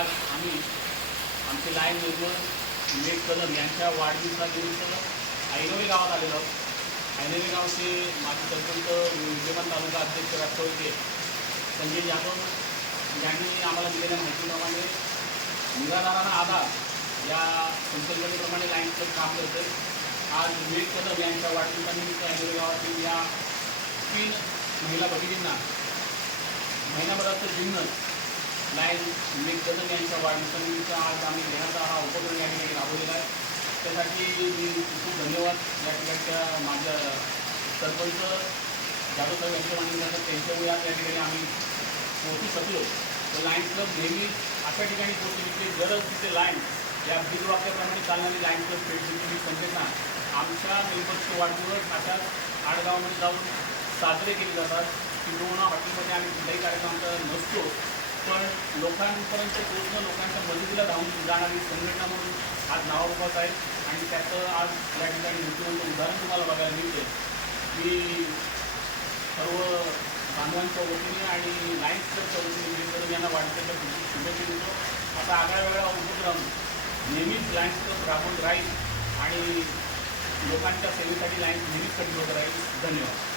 आज आम्ही आमचे लाईन निर्मळ विवेक कदम यांच्या वाढदिवसानिमित्त ऐनोली गावात आलेलो आहोत. ऐनोली गावचे माजी सरपंच विद्यमान तालुका अध्यक्ष राष्ट्रवादी संजय जाधव यांनी आम्हाला दिलेल्या माहितीप्रमाणे निराधारांना आधार या संकल्पनेप्रमाणे लाईनचं काम करते आज विवेक कदम यांच्या वाढदिवसानिमित्त ऐनोली गावातील या तीन महिला भगिनींना महिनाभराचं जिन्नस लाईन मी कदम यांच्या वाढदिवसानिमित्त आज आम्ही घेण्याचा हा उपक्रम या ठिकाणी राबवलेला आहे. त्यासाठी मी खूप धन्यवाद या ठिकाणच्या माझ्या सरपंच जाधव साहेब यांच्या मान्यता त्यांच्यामुळे आज या ठिकाणी आम्ही पोहोचू शकलो. तर लाईन क्लब नेहमी अशा ठिकाणी पोहोचते जिथे गरज तिथे लाईन या ब्रीदवाक्याप्रमाणे चालणारी लाईन क्लब पेटची संघटना आमच्या मेंबर्सचे वाढदिवस अशाच आडगावामध्ये जाऊन साजरे केले जातात. किंवा हॉटेलमध्ये आम्ही कुठलाही कार्यक्रम आमचा नसतो. पण लोकांपर्यंत पूर्ण लोकांच्या मदतीला धावून जाणारी संघटना म्हणून आज नावारूपास आहे. आणि त्याचं आज या ठिकाणी मुख्यमंत्री उदाहरण तुम्हाला बघायला मिळते की सर्व बांधवांच्या वतीने आणि लाईन्स क्लबच्या वतीने विवेक यांना वाढत्याच्या शुभेच्छा देतो. आता आगळ्या वेगळा उपक्रम नेहमीच लाईन्स क्लब राहील आणि लोकांच्या सेवेसाठी लाईन्स नेहमीच कठीण होत राहील. धन्यवाद.